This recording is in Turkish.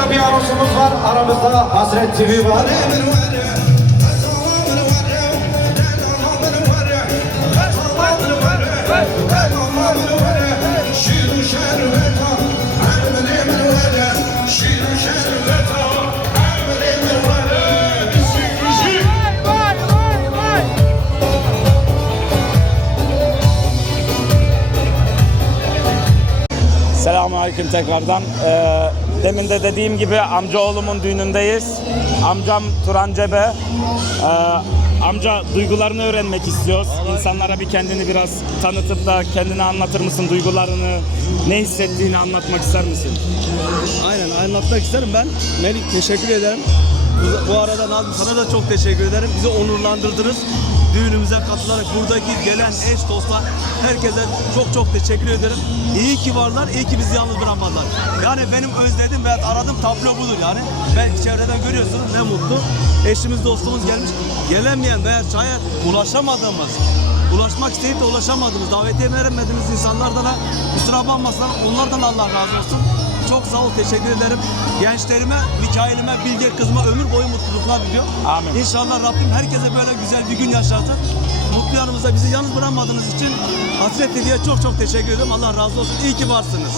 Burada bir anonsumuz var. Aramızda Hasret TV var. Selamünaleyküm tekrardan. Ee, demin de dediğim gibi amcaoğlumun düğünündeyiz. Amcam Turan Cebe. Ee, amca duygularını öğrenmek istiyoruz. İnsanlara bir kendini biraz tanıtıp da kendini anlatır mısın? Duygularını, ne hissettiğini anlatmak ister misin? Aynen anlatmak isterim ben. Melik teşekkür ederim. Bu, arada Nazım sana da çok teşekkür ederim. Bizi onurlandırdınız. Düğünümüze katılarak buradaki gelen eş dostlar herkese çok çok teşekkür ederim. İyi ki varlar, iyi ki bizi yalnız bırakmadılar. Yani benim özledim ve aradığım tablo budur yani. Belki çevreden görüyorsunuz ne mutlu. Eşimiz dostumuz gelmiş. Gelemeyen veya şayet ulaşamadığımız ulaşmak isteyip de ulaşamadığımız, davetiye veremediğimiz insanlardan da kusura bakmasınlar. Onlardan Allah razı olsun. Çok sağ ol, teşekkür ederim. Gençlerime, Mikail'ime, Bilge kızıma ömür boyu mutluluklar diliyor. Amin. İnşallah Rabbim herkese böyle güzel bir gün yaşatır. Mutlu yanımızda bizi yalnız bırakmadığınız için Hasret diye çok çok teşekkür ederim. Allah razı olsun. İyi ki varsınız.